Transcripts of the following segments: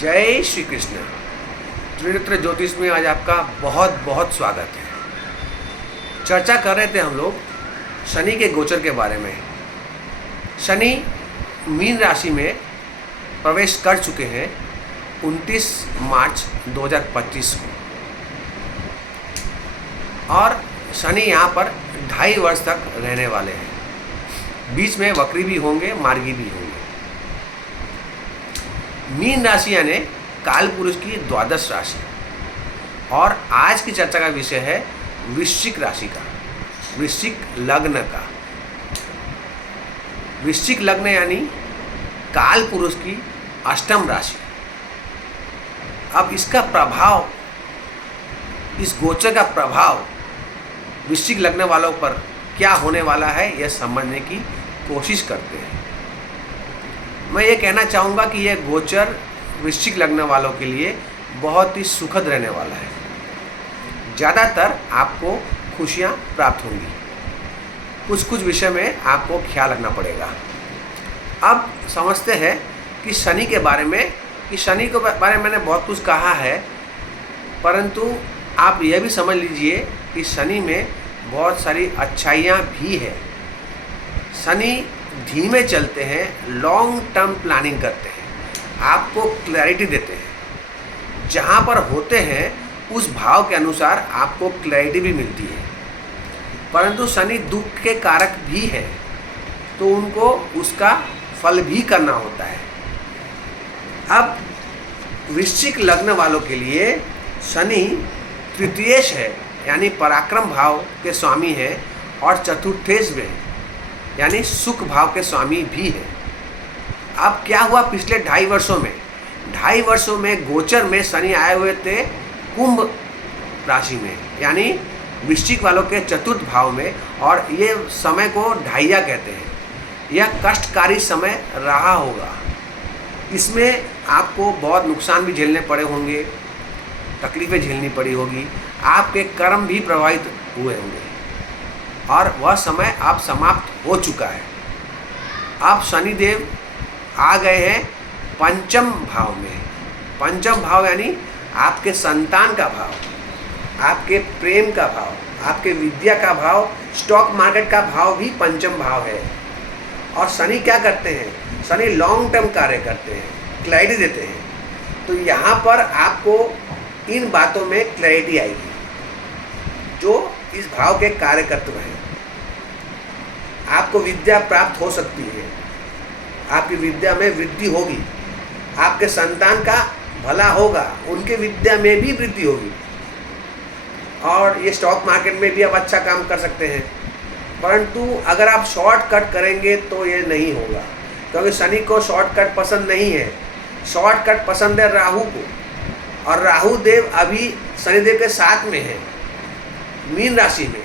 जय श्री कृष्ण। त्रिनेत्र ज्योतिष में आज आपका बहुत बहुत स्वागत है। चर्चा कर रहे थे हम लोग शनि के गोचर के बारे में। शनि मीन राशि में प्रवेश कर चुके हैं 29 मार्च 2025 को, और शनि यहाँ पर 2.5 वर्ष तक रहने वाले हैं। बीच में वक्री भी होंगे, मार्गी भी होंगे। मीन राशि यानी काल पुरुष की द्वादश राशि, और आज की चर्चा का विषय है वृश्चिक राशि का, वृश्चिक लग्न का। वृश्चिक लग्न यानी काल पुरुष की अष्टम राशि। अब इसका प्रभाव, इस गोचर का प्रभाव वृश्चिक लग्न वालों पर क्या होने वाला है, यह समझने की कोशिश करते हैं। मैं ये कहना चाहूँगा कि यह गोचर वृश्चिक लग्न वालों के लिए बहुत ही सुखद रहने वाला है। ज़्यादातर आपको खुशियाँ प्राप्त होंगी। कुछ विषय में आपको ख्याल रखना पड़ेगा। अब समझते हैं कि शनि के बारे में, कि शनि के बारे में मैंने बहुत कुछ कहा है, परंतु आप यह भी समझ लीजिए कि शनि में बहुत सारी अच्छाइयाँ भी है। शनि धीमे चलते हैं, लॉन्ग टर्म प्लानिंग करते हैं, आपको क्लैरिटी देते हैं। जहाँ पर होते हैं उस भाव के अनुसार आपको क्लैरिटी भी मिलती है। परंतु शनि दुख के कारक भी है, तो उनको उसका फल भी करना होता है। अब वृश्चिक लग्न वालों के लिए शनि तृतीयेश है, यानी पराक्रम भाव के स्वामी है, और चतुर्थेश में यानी सुख भाव के स्वामी भी है। अब क्या हुआ पिछले 2.5 वर्षों में? 2.5 वर्षों में गोचर में शनि आए हुए थे कुंभ राशि में, यानी वृश्चिक वालों के चतुर्थ भाव में, और ये समय को ढाइया कहते हैं। यह कष्टकारी समय रहा होगा। इसमें आपको बहुत नुकसान भी झेलने पड़े होंगे, तकलीफ़ें झेलनी पड़ी होगी, आपके कर्म भी प्रभावित हुए होंगे, और वह समय अब समाप्त हो चुका है। अब शनिदेव आ गए हैं पंचम भाव में। पंचम भाव यानी आपके संतान का भाव, आपके प्रेम का भाव, आपके विद्या का भाव, स्टॉक मार्केट का भाव भी पंचम भाव है। और शनि क्या करते हैं? शनि लॉन्ग टर्म कार्य करते हैं, क्लैरिटी देते हैं। तो यहाँ पर आपको इन बातों में क्लैरिटी आएगी जो इस भाव के कार्यकर्ता हैं। आपको विद्या प्राप्त हो सकती है, आपकी विद्या में वृद्धि होगी, आपके संतान का भला होगा, उनके विद्या में भी वृद्धि होगी, और ये स्टॉक मार्केट में भी आप अच्छा काम कर सकते हैं। परंतु अगर आप शॉर्टकट करेंगे तो ये नहीं होगा, क्योंकि शनि को शॉर्टकट पसंद नहीं है। शॉर्टकट पसंद है राहु को, और राहु देव अभी शनिदेव के साथ में है मीन राशि में,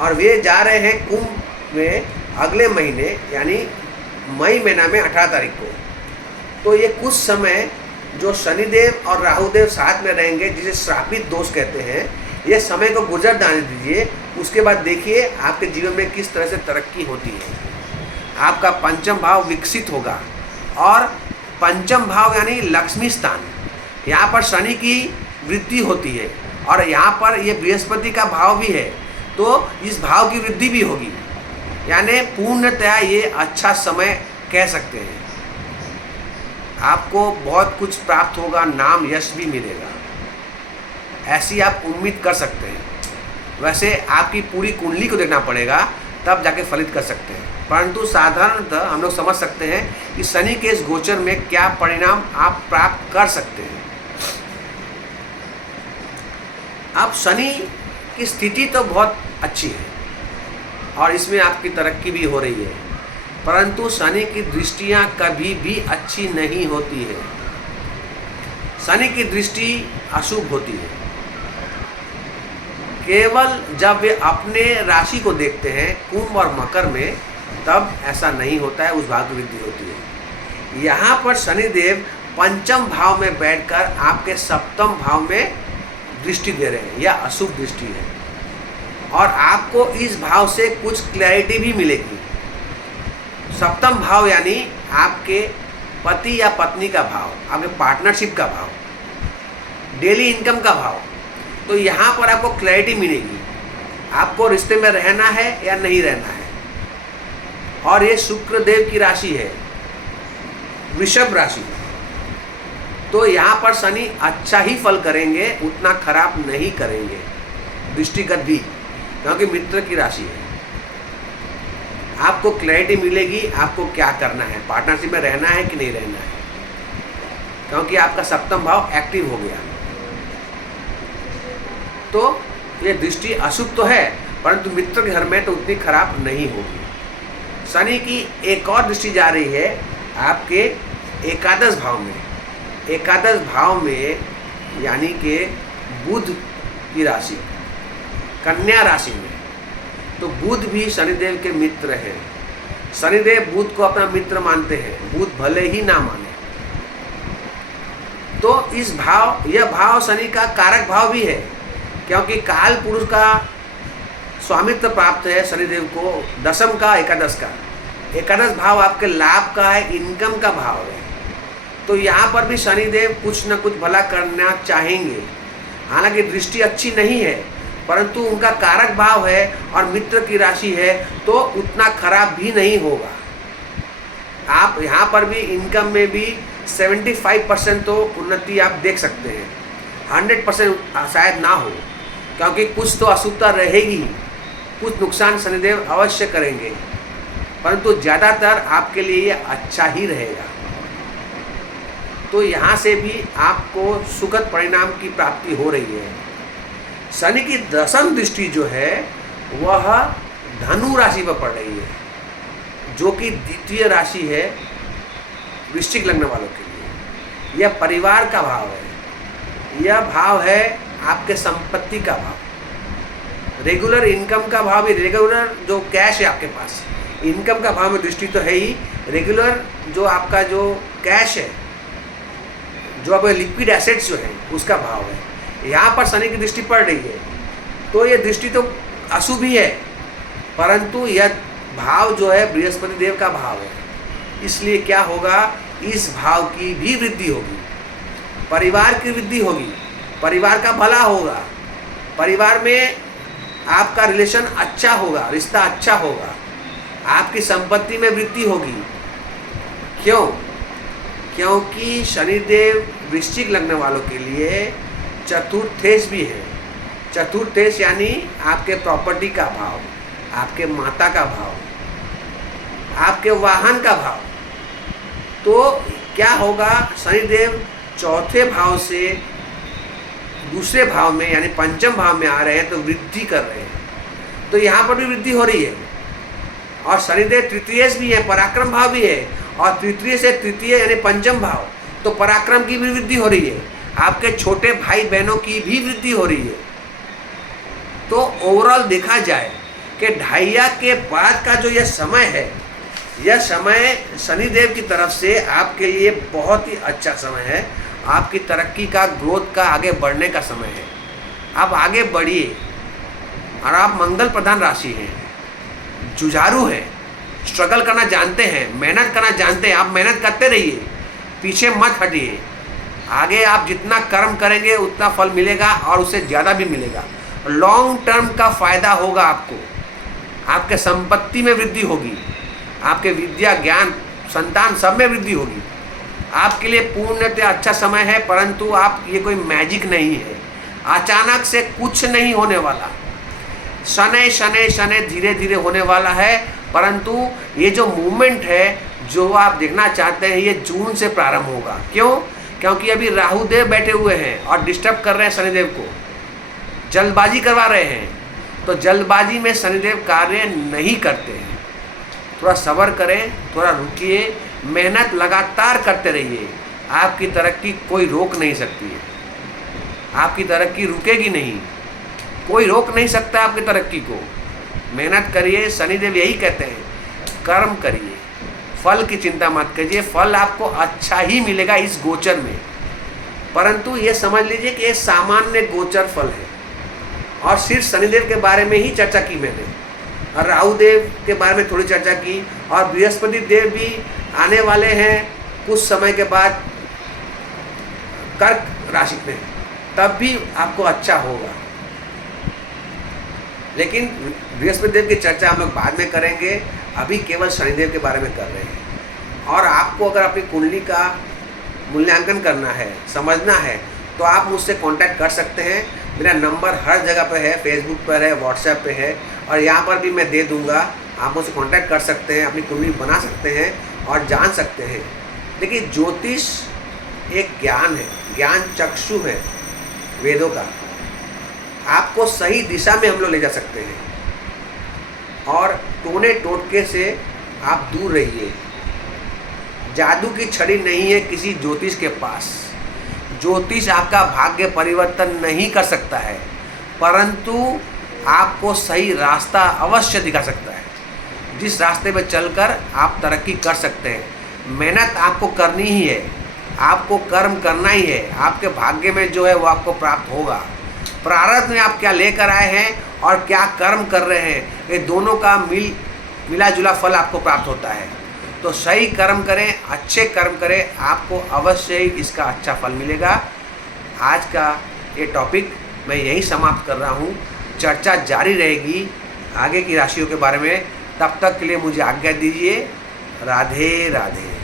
और वे जा रहे हैं कुंभ में अगले महीने, यानी मई महीना में 18 तारीख को। तो ये कुछ समय जो शनिदेव और राहुदेव साथ में रहेंगे, जिसे श्रापित दोष कहते हैं, ये समय को गुजर जाने दीजिए। उसके बाद देखिए आपके जीवन में किस तरह से तरक्की होती है। आपका पंचम भाव विकसित होगा, और पंचम भाव यानी लक्ष्मी स्थान, यहाँ पर शनि की वृद्धि होती है, और यहाँ पर ये बृहस्पति का भाव भी है, तो इस भाव की वृद्धि भी होगी। यानी पूर्णतया ये अच्छा समय कह सकते हैं। आपको बहुत कुछ प्राप्त होगा, नाम यश भी मिलेगा, ऐसी आप उम्मीद कर सकते हैं। वैसे आपकी पूरी कुंडली को देखना पड़ेगा, तब जाके फलित कर सकते हैं। परंतु साधारणतः हम लोग समझ सकते हैं कि शनि के इस गोचर में क्या परिणाम आप प्राप्त कर सकते हैं। अब शनि की स्थिति तो बहुत अच्छी है, और इसमें आपकी तरक्की भी हो रही है, परंतु शनि की दृष्टियां कभी भी अच्छी नहीं होती है। शनि की दृष्टि अशुभ होती है। केवल जब वे अपने राशि को देखते हैं कुंभ और मकर में, तब ऐसा नहीं होता है, उस भाव की वृद्धि होती है। यहाँ पर शनिदेव पंचम भाव में बैठकर आपके सप्तम भाव में दृष्टि दे रहे हैं, यह अशुभ दृष्टि है, और आपको इस भाव से कुछ क्लैरिटी भी मिलेगी। सप्तम भाव यानी आपके पति या पत्नी का भाव, आपके पार्टनरशिप का भाव, डेली इनकम का भाव, तो यहाँ पर आपको क्लैरिटी मिलेगी आपको रिश्ते में रहना है या नहीं रहना है। और ये शुक्र देव की राशि है, वृषभ राशि, तो यहाँ पर शनि अच्छा ही फल करेंगे, उतना खराब नहीं करेंगे दृष्टिगत भी, क्योंकि मित्र की राशि है। आपको क्लैरिटी मिलेगी आपको क्या करना है, पार्टनरशिप में रहना है कि नहीं रहना है, क्योंकि आपका सप्तम भाव एक्टिव हो गया। तो ये दृष्टि अशुभ तो है, परंतु मित्र के घर में तो उतनी खराब नहीं होगी। शनि की एक और दृष्टि जा रही है आपके एकादश भाव में। एकादश भाव में यानी कि बुध की राशि, कन्या राशि में, तो बुध भी शनिदेव के मित्र हैं। शनिदेव बुध को अपना मित्र मानते हैं, बुध भले ही ना माने। तो इस भाव, यह भाव शनि का कारक भाव भी है, क्योंकि काल पुरुष का स्वामित्व प्राप्त है शनिदेव को, दशम का, एकादश का। एकादश भाव आपके लाभ का है, इनकम का भाव है। तो यहाँ पर भी शनिदेव कुछ न कुछ भला करना चाहेंगे। हालांकि दृष्टि अच्छी नहीं है, परंतु उनका कारक भाव है और मित्र की राशि है, तो उतना खराब भी नहीं होगा। आप यहाँ पर भी इनकम में भी 75% तो उन्नति आप देख सकते हैं, 100% शायद ना हो, क्योंकि कुछ तो अशुभता रहेगी, कुछ नुकसान शनिदेव अवश्य करेंगे, परंतु ज़्यादातर आपके लिए ये अच्छा ही रहेगा। तो यहाँ से भी आपको सुखद परिणाम की प्राप्ति हो रही है। शनि की दशम दृष्टि जो है वह धनु राशि पर पड़ रही है, जो कि द्वितीय राशि है वृश्चिक लग्न वालों के लिए। यह परिवार का भाव है, यह भाव है आपके संपत्ति का भाव, रेगुलर इनकम का भाव भी, रेगुलर जो कैश है आपके पास, इनकम का भाव में दृष्टि तो है ही, रेगुलर जो आपका जो कैश है, जो आपके लिक्विड एसेट्स जो है उसका भाव है। यहाँ पर शनि की दृष्टि पड़ रही है, तो ये दृष्टि तो अशुभ ही है, परंतु यह भाव जो है बृहस्पति देव का भाव है, इसलिए क्या होगा, इस भाव की भी वृद्धि होगी, परिवार की वृद्धि होगी, परिवार का भला होगा, परिवार में आपका रिलेशन अच्छा होगा, रिश्ता अच्छा होगा, आपकी संपत्ति में वृद्धि होगी। क्यों? क्योंकि शनिदेव वृश्चिक लग्न वालों के लिए चतुर्थेश भी है। चतुर्थेश यानी आपके प्रॉपर्टी का भाव, आपके माता का भाव, आपके वाहन का भाव। तो क्या होगा, शनिदेव चौथे भाव से दूसरे भाव में यानी पंचम भाव में आ रहे हैं, तो वृद्धि कर रहे हैं, तो यहाँ पर भी वृद्धि हो रही है। और शनिदेव तृतीयेश भी है, पराक्रम भाव भी है, और तृतीय से तृतीय यानी पंचम भाव, तो पराक्रम की भी वृद्धि हो रही है, आपके छोटे भाई बहनों की भी वृद्धि हो रही है। तो ओवरऑल देखा जाए कि ढाइया के बाद का जो यह समय है, यह समय शनिदेव की तरफ से आपके लिए बहुत ही अच्छा समय है, आपकी तरक्की का, ग्रोथ का, आगे बढ़ने का समय है। आप आगे बढ़िए, और आप मंगल प्रधान राशि हैं, जुझारू हैं, स्ट्रगल करना जानते हैं, मेहनत करना जानते हैं, आप मेहनत करते रहिए, पीछे मत हटिए। आगे आप जितना कर्म करेंगे उतना फल मिलेगा, और उससे ज़्यादा भी मिलेगा। लॉन्ग टर्म का फ़ायदा होगा आपको, आपके संपत्ति में वृद्धि होगी, आपके विद्या, ज्ञान, संतान सब में वृद्धि होगी। आपके लिए पूर्णतः अच्छा समय है, परंतु आप, ये कोई मैजिक नहीं है, अचानक से कुछ नहीं होने वाला, शनै शनै शनै धीरे धीरे होने वाला है। परंतु ये जो मूवमेंट है जो आप देखना चाहते हैं, ये जून से प्रारंभ होगा। क्यों? क्योंकि अभी राहु देव बैठे हुए हैं और डिस्टर्ब कर रहे हैं शनिदेव को, जल्दबाजी करवा रहे हैं। तो जल्दबाजी में शनिदेव कार्य नहीं करते हैं, थोड़ा सब्र करें, थोड़ा रुकिए, मेहनत लगातार करते रहिए। आपकी तरक्की कोई रोक नहीं सकती है, आपकी तरक्की रुकेगी नहीं, कोई रोक नहीं सकता आपकी तरक्की को। मेहनत करिए, शनिदेव यही कहते हैं, कर्म करिए, फल की चिंता मत कीजिए, फल आपको अच्छा ही मिलेगा इस गोचर में। परंतु ये समझ लीजिए कि ये सामान्य गोचर फल है, और सिर्फ शनिदेव के बारे में ही चर्चा की मैंने, और राहु देव के बारे में थोड़ी चर्चा की, और बृहस्पति देव भी आने वाले हैं कुछ समय के बाद कर्क राशि में, तब भी आपको अच्छा होगा। लेकिन बृहस्पति देव की चर्चा हम लोग बाद में करेंगे, अभी केवल शनिदेव के बारे में कर रहे हैं। और आपको अगर अपनी कुंडली का मूल्यांकन करना है, समझना है, तो आप मुझसे कांटेक्ट कर सकते हैं। मेरा नंबर हर जगह पे है, फेसबुक पर है, व्हाट्सएप पे है, और यहाँ पर भी मैं दे दूँगा। आप मुझसे कांटेक्ट कर सकते हैं, अपनी कुंडली बना सकते हैं और जान सकते हैं। देखिए, ज्योतिष एक ज्ञान है, ज्ञान चक्षु है वेदों का। आपको सही दिशा में हम लोग ले जा सकते हैं, और टोने टोटके से आप दूर रहिए। जादू की छड़ी नहीं है किसी ज्योतिष के पास। ज्योतिष आपका भाग्य परिवर्तन नहीं कर सकता है, परंतु आपको सही रास्ता अवश्य दिखा सकता है, जिस रास्ते में चलकर आप तरक्की कर सकते हैं। मेहनत आपको करनी ही है, आपको कर्म करना ही है। आपके भाग्य में जो है वो आपको प्राप्त होगा। प्रारब्ध में आप क्या लेकर आए हैं और क्या कर्म कर रहे हैं, ये दोनों का मिला जुला फल आपको प्राप्त होता है। तो सही कर्म करें, अच्छे कर्म करें, आपको अवश्य ही इसका अच्छा फल मिलेगा। आज का ये टॉपिक मैं यही समाप्त कर रहा हूँ। चर्चा जारी रहेगी आगे की राशियों के बारे में। तब तक के लिए मुझे आज्ञा दीजिए। राधे राधे।